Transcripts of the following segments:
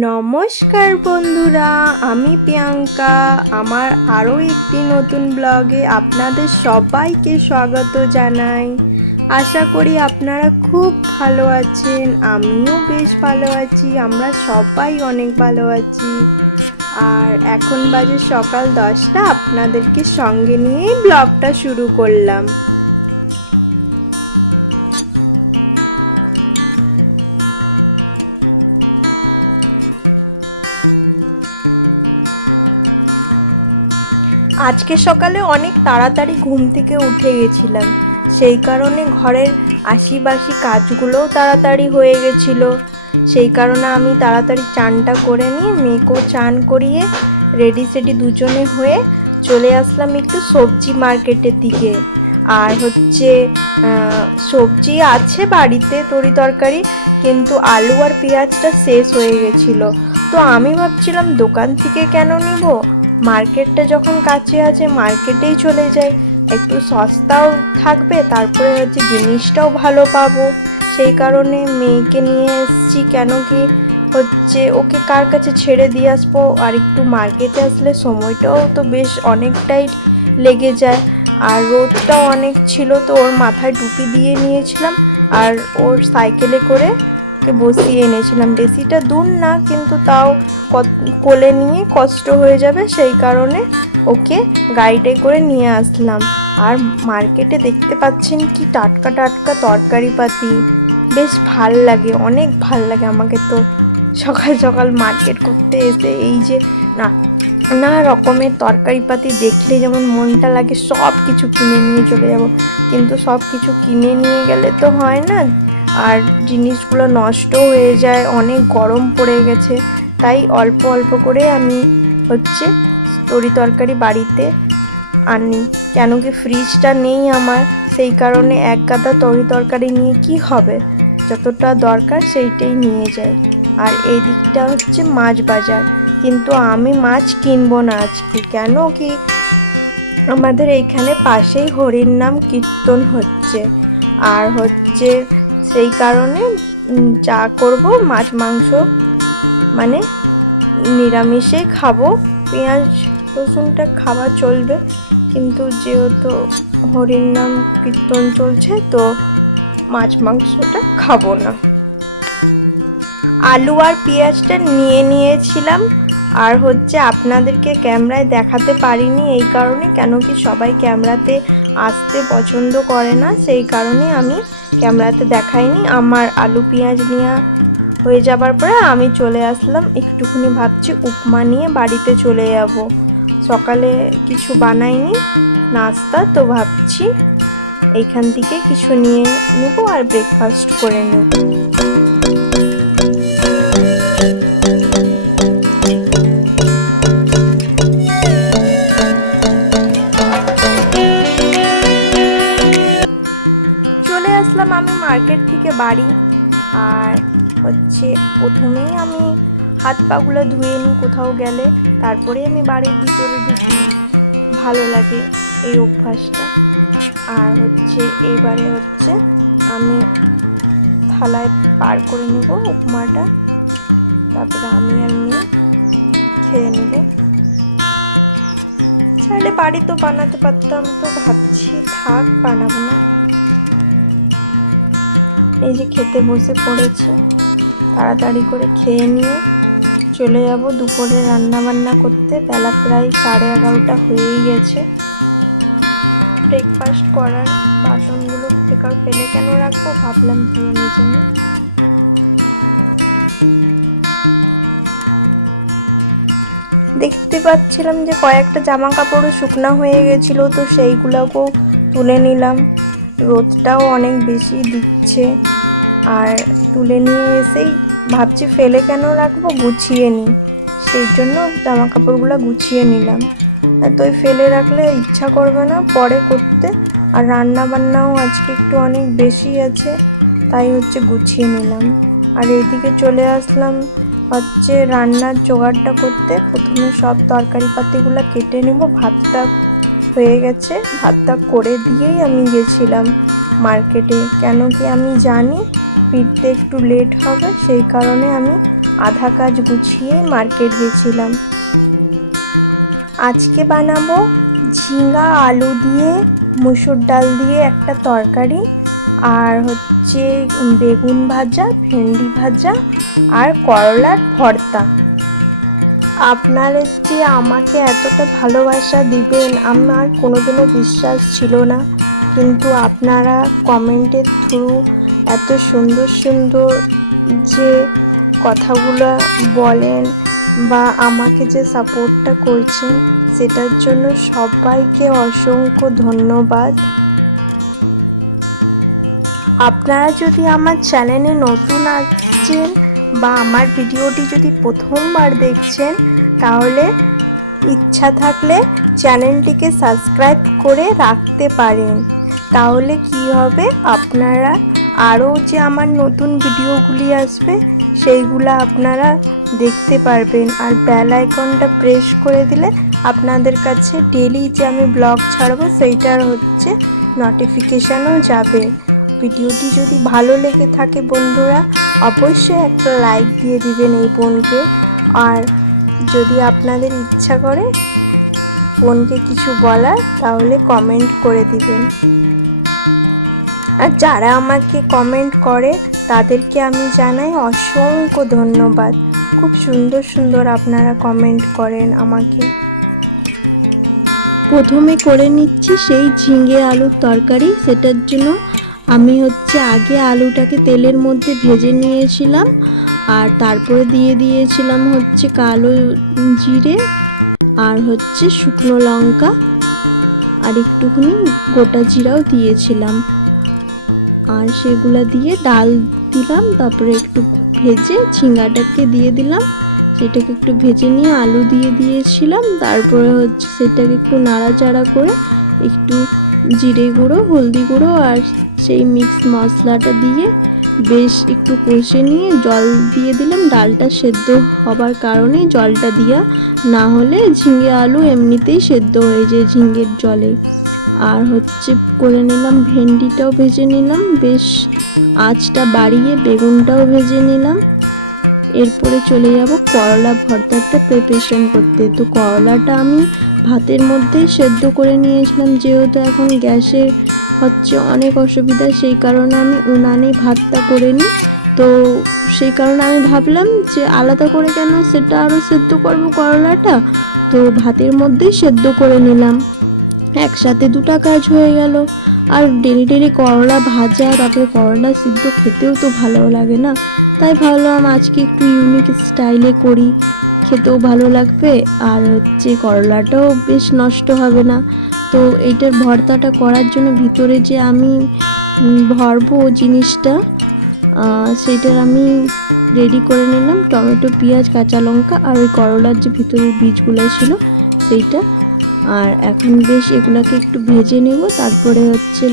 নমস্কার বন্ধুরা, আমি প্রিয়াঙ্কা। আমার আরও একটি নতুন ব্লগে আপনাদের সবাইকে স্বাগত জানাই। আশা করি আপনারা খুব ভালো আছেন, আমিও বেশ ভালো আছি, আমরা সবাই অনেক ভালো আছি। আর এখন বাজে সকাল 10টা, আপনাদেরকে সঙ্গে নিয়েই ব্লগটা শুরু করলাম। আজকে সকালে অনেক তাড়াতাড়ি ঘুম থেকে উঠে গেছিলাম, সেই কারণে ঘরের আশিবাসি কাজগুলোও তাড়াতাড়ি হয়ে গেছিলো। সেই কারণে আমি তাড়াতাড়ি চানটা করে নিয়ে মেয়েকেও চান করিয়ে রেডি সেডি দুজনে হয়ে চলে আসলাম একটু সবজি মার্কেটের দিকে। আর সবজি আছে বাড়িতে তরি তরকারি, কিন্তু আলু আর পেঁয়াজটা শেষ হয়ে গেছিলো। তো আমি ভাবছিলাম দোকান থেকে কেন নিব, মার্কেটটা যখন কাছে আছে মার্কেটেই চলে যাই, একটু সস্তাও থাকবে, তারপরে জিনিসটাও ভালো পাবো। সেই কারণে মেয়েকে নিয়ে এসেছি, কেন কি ওকে কার কাছে ছেড়ে দিয়ে আসবো, আর একটু মার্কেটে আসলে সময়টাও তো বেশ অনেকটাই লেগে যায়। আর রোদটাও অনেক ছিল, তো ওর মাথায় টুপি দিয়ে নিয়েছিলাম আর ওর সাইকেলে করে বসিয়ে এনেছিলাম। বেশিটা দূর না, কিন্তু তাও কোলে নিয়ে কষ্ট হয়ে যাবে, সেই কারণে ওকে গাড়িটায় করে নিয়ে আসলাম। আর মার্কেটে দেখতে পাচ্ছেন কি টাটকা টাটকা তরকারি পাতি, বেশ ভাল লাগে, অনেক ভাল লাগে আমাকে তো সকাল সকাল মার্কেট করতে এসে এই যে নানা রকমের তরকারি পাতি দেখলে যেমন মনটা লাগে সব কিছু কিনে নিয়ে চলে যাব, কিন্তু সব কিছু কিনে নিয়ে গেলে তো হয় না, আর জিনিসগুলো নষ্ট হয়ে যায়, অনেক গরম পড়ে গেছে। তাই অল্প অল্প করে আমি তরি তরকারি বাড়িতে আনি, কেন কি ফ্রিজটা নেই আমার, সেই কারণে এক গাদা তরি তরকারি নিয়ে কি হবে, যতটা দরকার সেইটাই নিয়ে যাই। আর এই দিকটা মাছ বাজার, কিন্তু আমি মাছ কিনবো না আজকে, কেন কি আমাদের এইখানে পাশেই হরির নাম কীর্তন হচ্ছে। আর সেই কারণে যা করব মাছ মাংস মানে নিরামিষে খাবো, পেঁয়াজ রসুনটা খাওয়া চলবে, কিন্তু যেহেতু হরির নাম কীর্তন চলছে তো মাছ মাংসটা খাবো না। আলু আর পেঁয়াজটা নিয়ে নিয়েছিলাম, আর আপনাদেরকে ক্যামেরায় দেখাতে পারিনি এই কারণে, কেন কি সবাই ক্যামেরাতে আসতে পছন্দ করে না, সেই কারণে আমি ক্যামেরাতে দেখাইনি। আমার আলু পেঁয়াজ নেওয়া হয়ে যাবার পরে আমি চলে আসলাম, একটুখানি ভাবছি উপমা নিয়ে বাড়িতে চলে যাব। সকালে কিছু বানাইনি নাস্তা, তো ভাবছি এইখান থেকে কিছু নিয়ে নেব আর ব্রেকফাস্ট করে নেব। আমি মার্কেট থেকে বাড়ি, আর প্রথমেই আমি হাত পাগুলো ধুয়ে নিই কোথাও গেলে, তারপরে আমি বাড়ির ভিতরে ঢুকি, ভালো লাগে এই অভ্যাসটা। আর এইবারে আমি থালায় পার করে নেব উপমাটা, তারপরে আমি আর মেয়ে খেয়ে নেব। চাইলে বাড়ি তো বানাতে পারতাম, তো ভাবছি থাক বানাবো না। এই যে খেতে বসে পড়েছি, তাড়াতাড়ি করে খেয়ে নিয়ে চলে যাব দুপুরে রান্না বান্না করতে। বেলা প্রায় 11:30 হয়েই গেছে। ব্রেকফাস্ট করার বাসনগুলো বেকার ফেলে কেন রাখবো, ভাবলাম ধুয়ে নিজে নিই। দেখতে পাচ্ছিলাম যে কয়েকটা জামা কাপড়ও শুকনা হয়ে গেছিল, তো সেইগুলোকেও তুলে নিলাম। রোদটাও অনেক বেশি দিচ্ছে, আর তুলে নিয়ে এসেই ভাবছি ফেলে কেন রাখবো, গুছিয়ে নিই, সেই জন্য জামা কাপড়গুলো গুছিয়ে নিলাম। তো ফেলে রাখলে ইচ্ছা করবে না পরে করতে, আর রান্না বান্নাও আজকে একটু অনেক বেশি আছে, তাই গুছিয়ে নিলাম। আর এইদিকে চলে আসলাম রান্নার জোগাড়টা করতে। প্রথমে সব তরকারি পাতিগুলো কেটে নেব, ভাতটা হয়ে গেছে, ভাতটা করে দিয়েই আমি গেছিলাম মার্কেটে, কেন কি আমি জানি ফিরতে একটু লেট হবে, সেই কারণে আমি আধা কাজ গুছিয়ে মার্কেট গেছিলাম। আজকে বানাবো ঝিঙা আলু দিয়ে মুসুর ডাল দিয়ে একটা তরকারি, আর হচ্ছে বেগুন ভাজা, ভেন্ডি ভাজা আর করলার ভর্তা। আপনারা যে আমাকে এতটা ভালোবাসা দিবেন আমার কোনোদিনও বিশ্বাস ছিল না, কিন্তু আপনারা কমেন্টের থ্রু এত সুন্দর সুন্দর যে কথাগুলো বলেন বা আমাকে যে সাপোর্টটা করছেন, সেটার জন্য সবাইকে অসংখ্য ধন্যবাদ। আপনারা যদি আমার চ্যানেলে নতুন আসছেন বা আমার ভিডিওটি যদি প্রথমবার দেখছেন, তাহলে ইচ্ছা থাকলে চ্যানেলটিকে সাবস্ক্রাইব করে রাখতে পারেন। তাহলে কি হবে, আপনারা আরও যে আমার নতুন ভিডিওগুলি আসবে সেইগুলো আপনারা দেখতে পারবেন। আর বেল আইকনটা প্রেস করে দিলে আপনাদের কাছে ডেলি যে আমি ব্লগ ছাড়বো সেইটার হচ্ছে নোটিফিকেশানও যাবে। ভিডিওটি যদি ভালো লেগে থাকে বন্ধুরা, অবশ্যই একটা লাইক দিয়ে দিবেন এই বোনকে। আর যদি আপনাদের ইচ্ছা করে বোনকে কিছু বলার, তাহলে কমেন্ট করে দিবেন। আর যারা আমাকে কমেন্ট করে তাদেরকে আমি জানাই অসংখ্য ধন্যবাদ। খুব সুন্দর সুন্দর আপনারা কমেন্ট করেন আমাকে। প্রথমে করে নিচ্ছি সেই ঝিঙে আলুর তরকারি। সেটার জন্য আমি হচ্ছে আগে আলুটাকে তেলের মধ্যে ভেজে নিয়েছিলাম, আর তারপরে দিয়ে দিয়েছিলাম হচ্ছে কালো জিরে আর হচ্ছে শুকনো লঙ্কা, আর একটুখানি গোটা জিরাও দিয়েছিলাম। আর সেগুলো দিয়ে ডাল দিলাম, তারপরে একটু ভেজে ঝিঙ্গাটাকে দিয়ে দিলাম, সেটাকে একটু ভেজে নিয়ে আলু দিয়ে দিয়েছিলাম। তারপরে হচ্ছে সেটাকে একটু নাড়াচাড়া করে একটু জিরে গুঁড়ো, হলদি গুঁড়ো আর সেই মিক্স মশলাটা দিয়ে বেশ একটু কষে নিয়ে জল দিয়ে দিলাম। ডালটা সেদ্ধ হবার কারণে জলটা দিয়া, না হলে ঝিঙে আলু এমনিতেই সেদ্ধ হয়ে যায় ঝিঙের জলে। আর হচ্ছে করে নিলাম ভেন্ডিটাও ভেজে নিলাম, বেশ আঁচটা বাড়িয়ে বেগুনটাও ভেজে নিলাম। এরপরে চলে যাব করলা ভর্তাটা প্রিপারেশন করতে। তো করলাটা আমি ভাতের মধ্যেই সেদ্ধ করে নিয়েছিলাম, যেহেতু এখন গ্যাসের হচ্ছে অনেক অসুবিধা, সেই কারণে আমি উনানে ভাতটা করে নিই। তো সেই কারণে আমি ভাবলাম যে আলাদা করে কেন সেটা আরও সেদ্ধ করবো করলাটা, তো ভাতের মধ্যেই সেদ্ধ করে নিলাম। একসাথে দুটা কাজ হয়ে গেল। আর ডেলি ডেলি করলা ভাজা তারপরে করলা সিদ্ধ খেতেও তো ভালো লাগে না, তাই ভাবলাম আজকে একটু ইউনিক স্টাইলে করি, খেতেও ভালো লাগবে আর হচ্ছে করলাটাও বেশ নষ্ট হবে না। তো এইটার ভর্তাটা করার জন্য ভিতরে যে আমি ভরবো জিনিসটা, সেইটার আমি রেডি করে নিলাম টমেটো, পেঁয়াজ, কাঁচা লঙ্কা আর ওই করলার যে ভিতরের বীজগুলো ছিল সেইটা। আর এখন বেশ এগুলাকে একটু ভেজে নেব। তারপরে হচ্ছে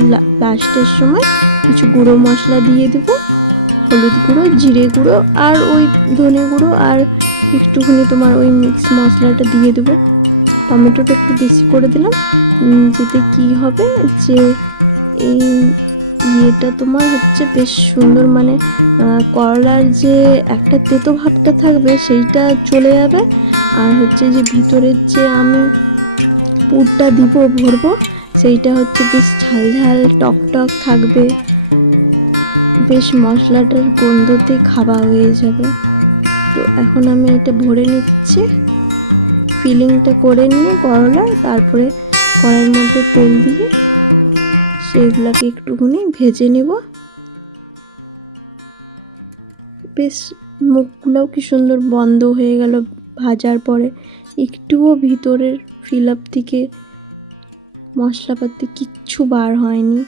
লাস্টের সময় কিছু গুঁড়ো মশলা দিয়ে দেব, হলুদ গুঁড়ো, জিরে গুঁড়ো আর ওই ধনে গুঁড়ো আর একটুখানি তোমার ওই মিক্স মশলাটা দিয়ে দেবো। টমেটোটা একটু বেশি করে দিলাম, যেতে কি হবে যে এই ইয়েটা তোমার হচ্ছে বেশ সুন্দর, মানে করলার যে একটা তেতো ভাবটা থাকবে সেইটা চলে যাবে। আর হচ্ছে যে ভিতরের যে আমি পুরটা দিব ভরবো, সেইটা হচ্ছে বেশ ঝাল ঝাল টক টক থাকবে, বেশ মশলাটার গন্ধতে খাওয়া হয়ে যাবে। তো এখন আমি এটা ভরে নিচ্ছি, ফিলিংটা করে নিয়ে করলা, তারপরে কড়াইয়ের মধ্যে তেল দিয়ে সেইগুলাকে একটুখানি ভেজে নেব। বেশ মুখগুলোও কি সুন্দর বন্ধ হয়ে গেল ভাজার পরে, একটুও ভিতরের ফিল আপ থেকে মশলাপাতি কিচ্ছু বার হয়নি।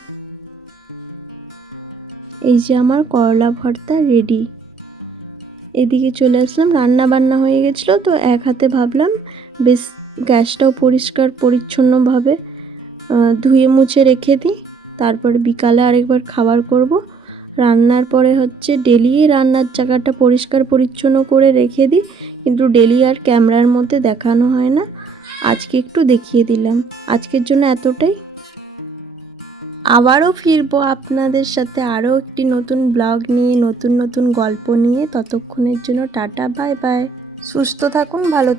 এই যে আমার করলা ভর্তা রেডি। এদিকে চলে আসলাম, রান্না বান্না হয়ে গেছিলো, তো এক হাতে ভাবলাম বেশ গ্যাসটাও পরিষ্কার পরিচ্ছন্নভাবে ধুয়ে মুছে রেখে দিই, তারপরে বিকালে আরেকবার খাবার করব। রান্নার পরে হচ্ছে ডেলি রান্নার জায়গাটা পরিষ্কার পরিচ্ছন্ন করে রেখে দিই, কিন্তু ডেলি আর ক্যামেরার মধ্যে দেখানো হয় না, আজকে একটু দেখিয়ে দিলাম। আজকের জন্য এতটাই। আবারও ফিরবো আপনাদের সাথে আরও একটি নতুন ব্লগ নিয়ে, নতুন নতুন গল্প নিয়ে। ততক্ষণের জন্য টাটা, বাই বাই। সুস্থ থাকুন, ভালো